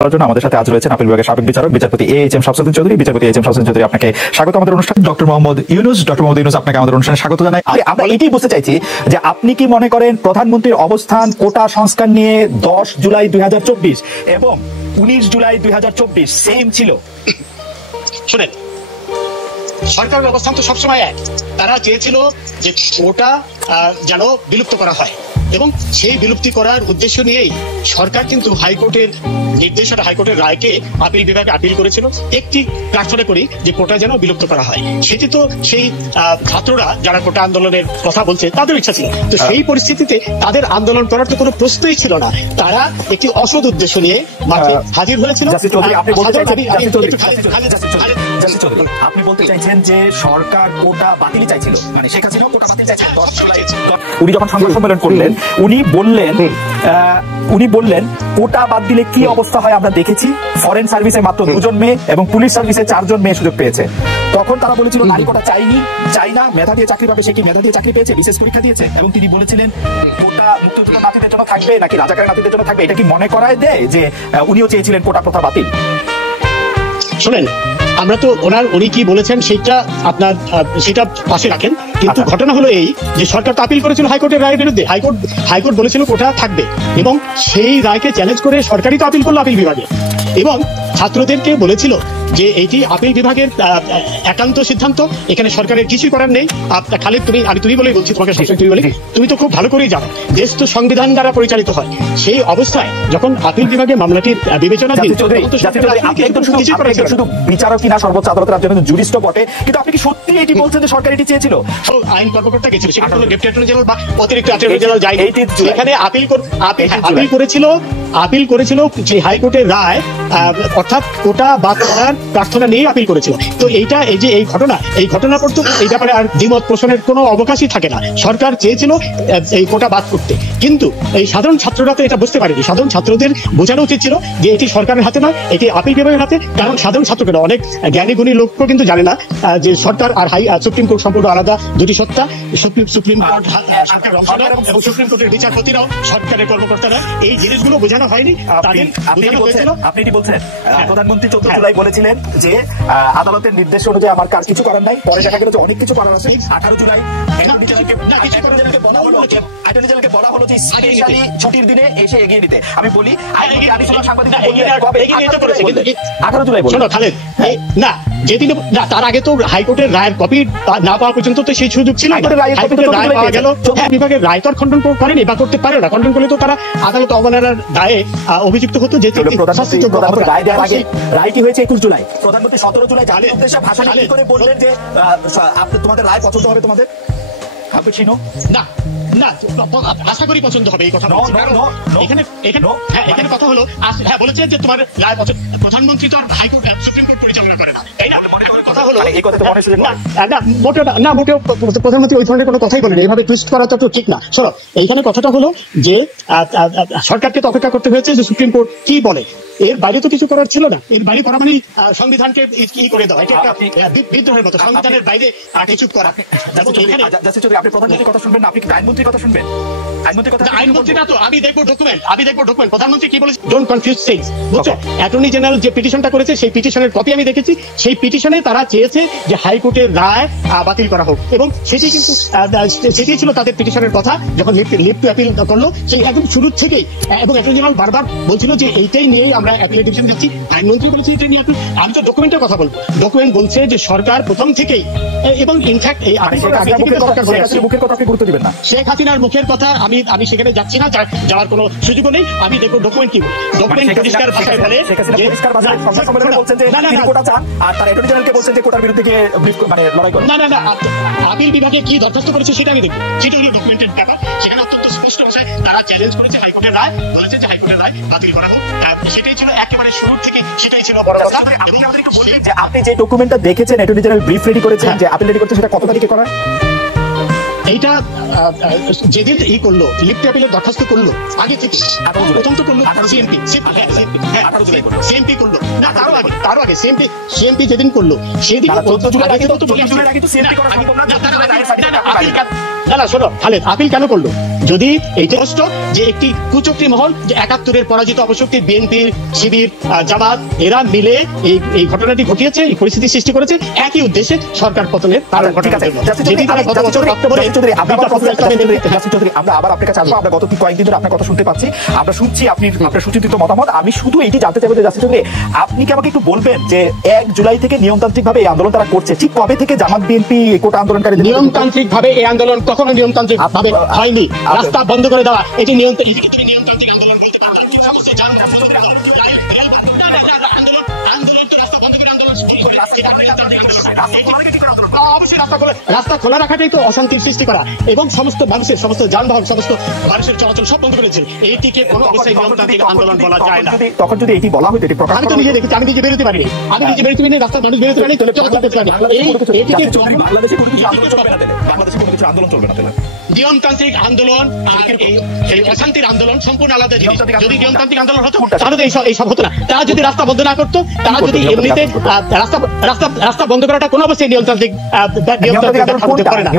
জন্য আমাদের সাথে আজ রয়েছেন আপিল বিভাগের সাবেক বিচারক বিচারপতি এইচ.এম. শামসুদ্দিন চৌধুরী। বিচারপতি এইচ.এম. শামসুদ্দিন চৌধুরী, আপনাকে স্বাগত আমাদের অনুষ্ঠানে। ডক্টর মোহাম্মদ ইউনুস আপনাকে আমাদের অনুষ্ঠানে স্বাগত জানাই। আমরা এটাই বুঝতে চাইছি যে আপনি কি মনে করেন প্রধানমন্ত্রীর অবস্থান কোটা সংস্কার নিয়ে 10 জুলাই 2024 এবং 19 জুলাই 2024 সেম ছিল? শুনেন, সরকারের অবস্থান তো সবসময় এক। তারা চেয়েছিল যে কোটা যেন বিলুপ্ত করা হয় এবং সেই বিলুপ্তি করার উদ্দেশ্য নিয়েই সরকার কিন্তু হাইকোর্টের নির্দেশনা, হাইকোর্টের রায়কে আপিল বিভাগে আপিল করেছিল একটি প্রার্থনা করি যে কোটা যেন বিলুপ্ত করা হয়। সেটি তো সেই ছাত্ররা যারা কোটা আন্দোলনের কথা বলছে তাদের ইচ্ছা ছিল, তো সেই পরিস্থিতিতে তাদের আন্দোলন করার তো কোনো প্রশ্নই ছিল না। তারা একটি অসৎ উদ্দেশ্য নিয়ে মাঠে হাজির হয়েছিল। আপনি বলতে চাইছেন যে সরকার কোটা বাতিল চাইছিল, মানে শেখ হাসিনা কোটা বাতিল চাইছিল। উনি যখন সংবাদ সম্মেলন করলেন উনি বললেন কোটা বাদ দিলে কি অবস্থা হয় আমরা দেখেছি। ফরেন সার্ভিসে মাত্র 2 জন মেয়ে এবং পুলিশ সার্ভিসে 4 জন মেয়ে সুযোগ পেয়েছে। তখন তারা বলেছিল নারী কোটা চাই না, মেধা দিয়ে চাকরি পাবে। সে কি মেধা দিয়ে চাকরি পেয়েছে? বিশেষ পরীক্ষা দিয়েছে। এবং তিনি বলেছিলেন কোটা মুক্তিযুদ্ধ নাতিদের জন্য থাকবে নাকি রাজাকারের নাতিদের জন্য থাকবে। এটা কি মনে করায় দেয় যে উনিও চেয়েছিলেন কোটা প্রথা বাতিল? শুনেন, আমরা তো উনি কি বলেছেন সেটা পাশে রাখেন, কিন্তু ঘটনা হলো এই যে সরকার তো আপিল করেছিল হাইকোর্টের রায়ের বিরুদ্ধে। হাইকোর্ট বলেছিল কোটা থাকবে এবং সেই রায়কে চ্যালেঞ্জ করে সরকারই তো আপিল করলো আপিল বিভাগে এবং ছাত্রদেরকে বলেছিল যে এইটি আপিল বিভাগের একান্ত সিদ্ধান্ত, এখানে সরকারের কিছুই করার নেই। খালিদ, তুমি বলেই বলছি তোমাকে, তুমি তো খুব ভালো করেই জানো দেশ তো সংবিধান দ্বারা পরিচালিত হয়। সেই অবস্থায় যখন আপিল বিভাগে মামলাটির বিবেচনা শুধু বিচারক কিনা সর্বোচ্চ আদালতের একজন জুরিস্টও বটে, কিন্তু আপনি কি সত্যি এটি বলছেন যে সরকার এটি চেয়েছিল? আইন কর্মকর্তা গেছিল, সেখানে ডেপুটি অ্যাটর্নি জেনারেল বা অতিরিক্ত অ্যাটর্নি জেনারেল যায়নি, সেখানে আপিল করেছিল যে হাইকোর্টের রায়, অর্থাৎ কোটা বাদ করার প্রার্থনা নিয়ে আপিল করেছিল। তো এই ঘটনা পর্যন্ত এই ব্যাপারে আর দ্বিমত পোষণের কোনো অবকাশই থাকে না। সরকার চেয়েছিল এই কোটা বাদ করতে, কিন্তু এই সাধারণ ছাত্ররা তো এটা বুঝতে পারেনি। সাধারণ ছাত্রদের বোঝানো উচিত ছিল যে এটি সরকারের হাতে নয়, এটি আপিল বিভাগের হাতে। কারণ সাধারণ ছাত্ররা, অনেক জ্ঞানী গুণী লোকও কিন্তু জানে না যে সরকার আর সুপ্রিম কোর্ট সম্পূর্ণ আলাদা দুটি সত্তা। সুপ্রিম কোর্ট এবং সুপ্রিম কোর্টের বিচারপতিরাও সরকারের কর্মকর্তারা, এই জিনিসগুলো বোঝানো হয়নি। আপনি কি বলছেন প্রধানমন্ত্রী 14 জুলাই বলেছিলেন যে আদালতের নির্দেশ অনুযায়ী আমার কাজ কিছু করার নাই। পরে দেখা গেল যে অনেক কিছু করার আছে। 18 জুলাই অ্যাটর্নি বলা হলো যে স্পেশালি ছুটির দিনে এসে এগিয়ে নিতে। আমি বলি 18 জুলাই বলুন খালেদ না, যেদিন না তার আগে তো হাইকোর্টের রায়ের কপি না পাওয়া পর্যন্ত তো সেই সুযোগ ছিল। হাইকোর্টের রায় পাওয়া গেল, বিভাগের রায় তো আর খণ্ডন করেনি বা করতে পারে না। খণ্ডন করলে তো তারা আদালত অবমাননার দায়ে অভিযুক্ত হতো। যে রায় কি হয়েছে 21 জুলাই, প্রধানমন্ত্রী 17 জুলাই জালের উদ্দেশ্যে ভাষণ করে বললেন যে তোমাদের রায় পছন্দ হবে তোমাদের। না না, আশা করি পছন্দ হবে এই কথা। এখানে কথা হলো, হ্যাঁ বলেছেন যে তোমার রায় পছন্দ। প্রধানমন্ত্রী তো আর হাইকোর্ট সুপ্রিম কোর্ট পরিচালনা করে না, তাই না? কথা হলো না, মোটেও প্রধানমন্ত্রী ওই ধরনের কোনো কথাই বলেন। এইভাবে টুইস্ট করা তো ঠিক না। শোনো, এইখানে কথাটা হলো যে সরকারকে তো অপেক্ষা করতে হয়েছে যে সুপ্রিম কোর্ট কি বলে। এর বাইরে তো কিছু করার ছিল না। এর বাইরে করা মানে সংবিধানকে কি করে দেওয়া, এটা একটা বিদ্রোহের মতো। সংবিধানের বাইরে কিছু করা। আপনি প্রধানমন্ত্রীর কথা শুনবেন না, আপনি আইনমন্ত্রীর কথা শুনবেন? আইনমন্ত্রী না তো, আমি দেখবো ডকুমেন্ট। প্রধানমন্ত্রী কি বলেছে, ডোন্ট কনফিউজ থিংস, বুঝছো? অ্যাটর্নি জেনারেল যে পিটিশনটা করেছে সেই পিটিশনের কপি আমি দেখেছি। সেই পিটিশনে তারা চেয়েছে যে হাইকোর্টের রায় বাতিল করা হোক এবং সেটি ছিল তাদের পিটিশনের কথা। যখন লিভ টু অ্যাপিল করলো, সেই একদম শুরু থেকেই, এবং অ্যাটর্নি জেনারেল বারবার বলছিল যে এইটাই নিয়েই আমরা অ্যাপিলের ডিভিশন যাচ্ছি। আইনমন্ত্রী বলেছে এটা নিয়ে আমি তো ডকুমেন্টের কথা বলবো। ডকুমেন্ট বলছে যে সরকার প্রথম থেকেই, এবং ইনফ্যাক্ট এই মুখের কথা আপনি গুরুত্ব দিবেন না। শেখ হাসিনার মুখের কথা আমি সেখানে যাচ্ছি না, যাওয়ার কোনো সুযোগও নেই। আমি দেখবো ডকুমেন্ট কি বলে। ডকুমেন্ট পরিষ্কার ভাষায় বলে না, আপিল বিভাগে কি দরখাস্ত করেছে সেটা আমি দেখবো। সেটা হলো ডকুমেন্টের ব্যাপার। সেখানে অত্যন্ত স্পষ্ট ভাষায় তারা চ্যালেঞ্জ করেছে হাইকোর্টের রায়, বলেছে যে হাইকোর্টের রায় বাতিল করা হোক। সেটাই ছিল একেবারে শুরু থেকে, সেটাই ছিল বড় কথা। আপনি যে ডকুমেন্টটা দেখেছেন, অ্যাটর্নি জেনারেল ব্রিফ রেডি করেছেন, যে আপিল রেডি করতে, সেটা কত তারিখে করা? এইটা যেদিন করলো, লিফট অ্যাপিলের দরখাস্ত করলো, আগে থেকে প্রথম তো করলো সিএমপি করলো না, তারও আগে সিএমপি যেদিন করলো সেদিন না শোনো খালেদ, আপিল কেন করলো? যদি এইটা স্পষ্ট যে একটি কুচক্রী মহল, যে ৭১-এর পরাজিত অপশক্তি বিএনপি, শিবির, জামাত এরা মিলে এই ঘটনাটি ঘটিয়েছে, এই পরিস্থিতি সৃষ্টি করেছে একই উদ্দেশ্যে সরকার পতনের কারণ ঘটানোর জন্য। যেটি তারা গত বছর অক্টোবরে আমরা আবার আপনার কাছে আসবো। আমরা গত কয়েকদিন ধরে আপনার কথা শুনতে পাচ্ছি, আমরা শুনছি আপনার সুচিন্তিত মতামত। আমি শুধু এইটি জানতে চাইবো যে জাস্টিস চৌধুরী, আপনি কি আমাকে একটু বলবেন যে ১ জুলাই থেকে নিয়মতান্ত্রিক ভাবে এই আন্দোলন তারা করছে, ঠিক কবে থেকে জামাত বিএনপি কোটা আন্দোলনকারী? নিয়মতান্ত্রিক ভাবে এই আন্দোলন কখনো নিয়মতান্ত্রিক ভাবে হয়নি। রাস্তা বন্ধ করে দেওয়া এটি নিয়মতান্ত্রিক আন্দোলন বলতে পারতাম। সমস্ত যানবাহন বন্ধ করে দাও, আন্দোলন তো রাস্তা বন্ধ করে আন্দোলন শুরু করে রাস্তা খোলা রাখাটাই তো অশান্তির সৃষ্টি করা, এবং সমস্ত মানুষের সমস্ত যানবাহন সমস্ত মানুষের চলাচল সব বন্ধ করেছে। এইটিকে কোনো অবস্থায় নিয়মতান্ত্রিক আন্দোলন বলা যায় না। তখন যদি এটি বলা হতো, আমি তো নিজে দেখেছি, আমি নিজে বেরোতে পারিনি, রাস্তার মানুষ বেরোতে পারিনি, চলাচল পারিনি। বাংলাদেশে কোনো কিছু আন্দোলন চলবে না, বাংলাদেশে কোনো কিছু আন্দোলন চলবে না। নিয়মতান্ত্রিক আন্দোলন আর এই অশান্তির আন্দোলন সম্পূর্ণ আলাদা জিনিস। যদি নিয়মতান্ত্রিক আন্দোলন হতো তাহলে তো এইসব হতো না। তারা যদি রাস্তা বন্ধ না করতো, তারা যদি এমনিতে রাস্তা বন্ধ করাটা কোনো অবশ্যই নিয়মতান্ত্রিক হতে পারে না।